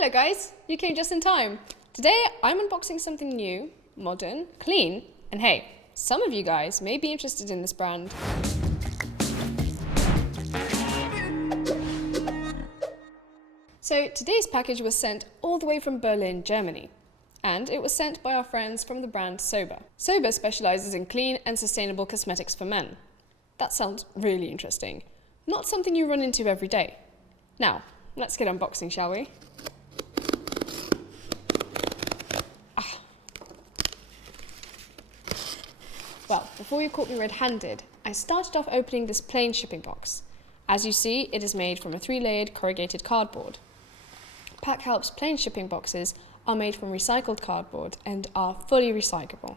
Hello guys, you came just in time. Today I'm unboxing something new, modern, clean, and hey, some of you guys may be interested in this brand. So today's package was sent all the way from Berlin, Germany. And it was sent by our friends from the brand Sober. Sober specializes in clean and sustainable cosmetics for men. That sounds really interesting. Not something you run into every day. Now, let's get unboxing, shall we? Well, before you caught me red-handed, I started off opening this plain shipping box. As you see, it is made from a 3-layered corrugated cardboard. Packhelp's plain shipping boxes are made from recycled cardboard and are fully recyclable.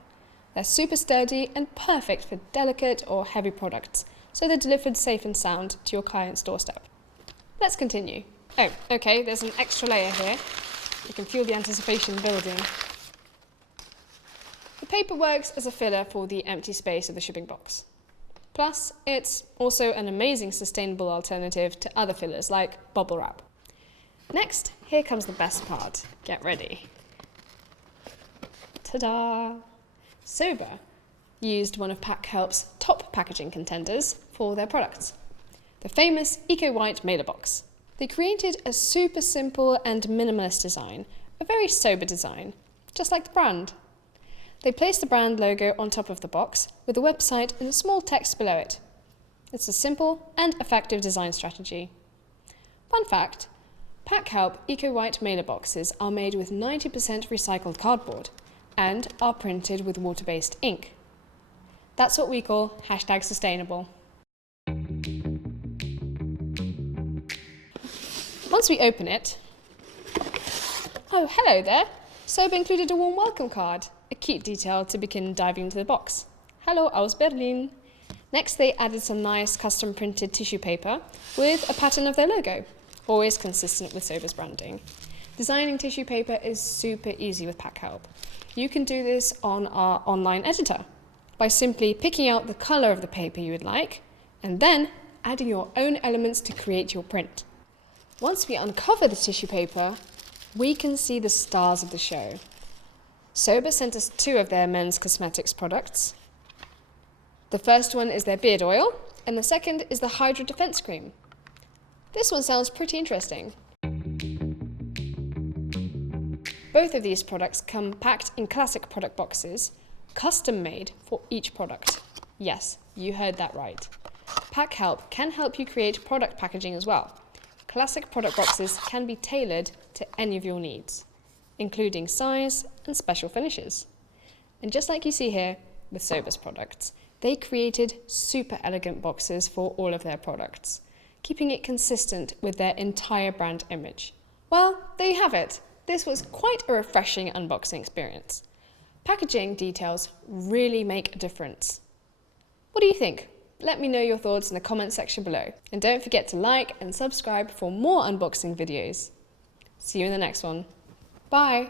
They're super sturdy and perfect for delicate or heavy products, so they're delivered safe and sound to your client's doorstep. Let's continue. Oh, okay, there's an extra layer here. You can feel the anticipation building. The paper works as a filler for the empty space of the shipping box. Plus, it's also an amazing sustainable alternative to other fillers like bubble wrap. Next, here comes the best part. Get ready. Ta-da! Sober used one of Packhelp's top packaging contenders for their products, the famous eco-white mailer box. They created a super simple and minimalist design, a very sober design, just like the brand. They placed the brand logo on top of the box with the website and a small text below it. It's a simple and effective design strategy. Fun fact, Packhelp eco-white mailer boxes are made with 90% recycled cardboard and are printed with water-based ink. That's what we call #sustainable. Once we open it, oh hello there, Sober included a warm welcome card, a cute detail to begin diving into the box. Hello aus Berlin. Next they added some nice custom printed tissue paper with a pattern of their logo, always consistent with Sober's branding. Designing tissue paper is super easy with Packhelp. You can do this on our online editor by simply picking out the colour of the paper you would like and then adding your own elements to create your print. Once we uncover the tissue paper, we can see the stars of the show. Sober sent us 2 of their men's cosmetics products. The first one is their beard oil, and the second is the Hydra Defense Cream. This one sounds pretty interesting. Both of these products come packed in classic product boxes, custom made for each product. Yes, you heard that right. Packhelp can help you create product packaging as well. Classic product boxes can be tailored to any of your needs, including size and special finishes. And just like you see here with Sober's products, they created super elegant boxes for all of their products, keeping it consistent with their entire brand image. Well, there you have it. This was quite a refreshing unboxing experience. Packaging details really make a difference. What do you think? Let me know your thoughts in the comment section below. And don't forget to like and subscribe for more unboxing videos. See you in the next one. Bye!